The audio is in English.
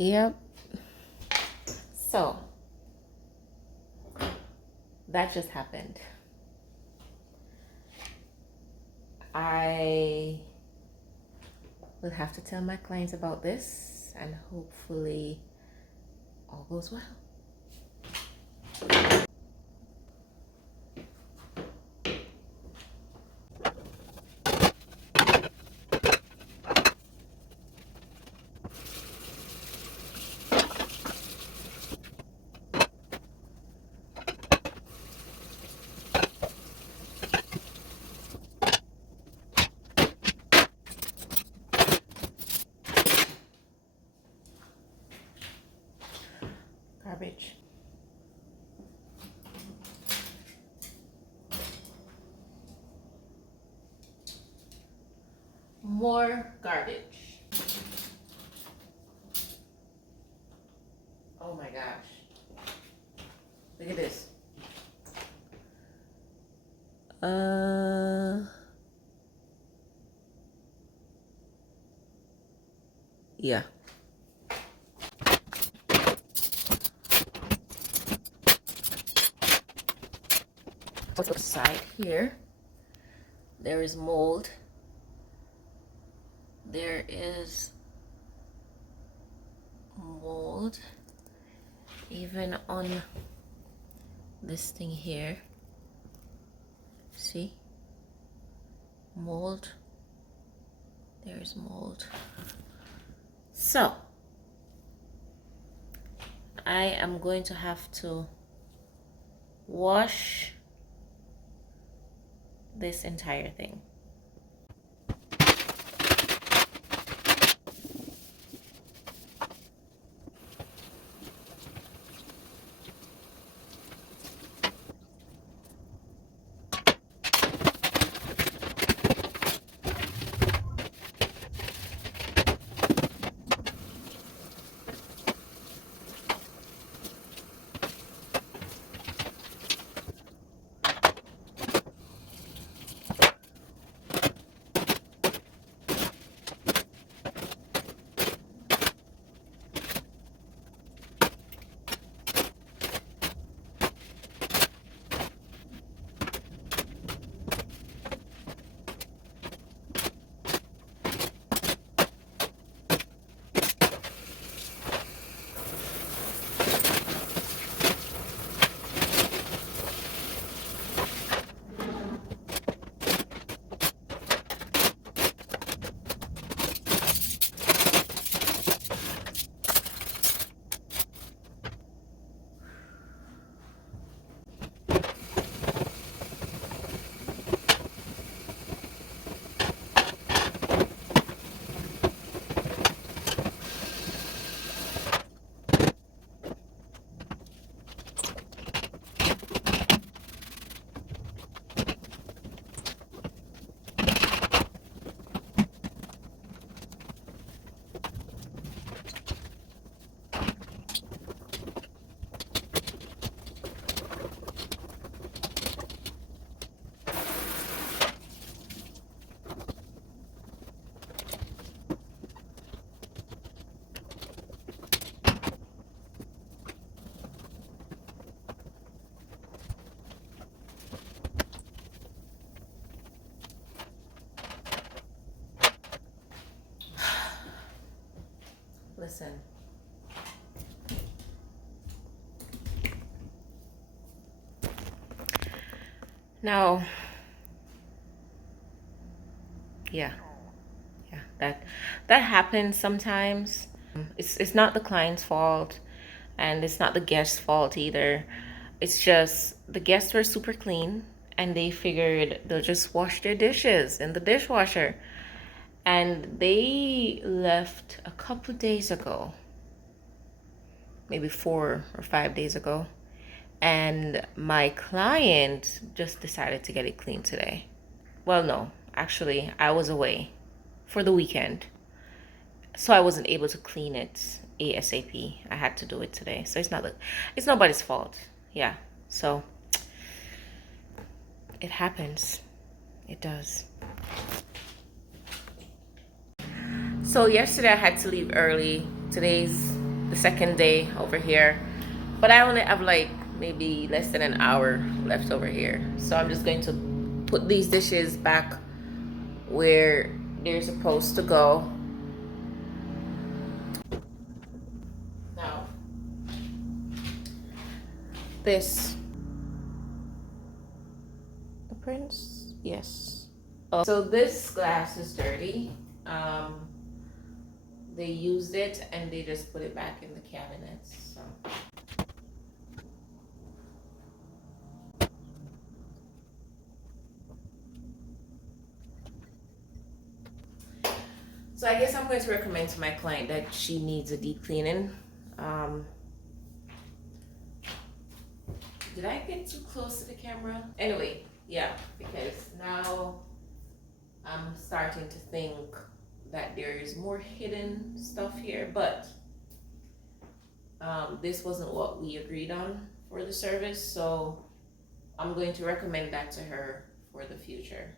Yep. So that just happened. I will have to tell my clients about this and hopefully all goes well. Garbage. More garbage. Oh my gosh. Look at this. Yeah. What's the side here? There is mold. There is mold even on this thing here. See? Mold There's mold. So I am going to have to wash this entire thing. Listen. Now, yeah, that happens sometimes. It's not the client's fault, and it's not the guest's fault either. It's just the guests were super clean, and they figured they'll just wash their dishes in the dishwasher. And they left a couple of days ago, maybe 4 or 5 days ago. And my client just decided to get it cleaned today. Well, no, actually, I was away for the weekend, so I wasn't able to clean it ASAP. I had to do it today, so it's nobody's fault. Yeah, so it happens. It does. So yesterday I had to leave early. Today's the second day over here, but I only have like maybe less than an hour left over here. So I'm just going to put these dishes back where they're supposed to go. Now, this, the prints, yes. Oh, so this glass is dirty. They used it and they just put it back in the cabinets. So I guess I'm going to recommend to my client that she needs a deep cleaning. Did I get too close to the camera? Anyway, yeah, because now I'm starting to think that there is more hidden stuff here, but this wasn't what we agreed on for the service, so I'm going to recommend that to her for the future.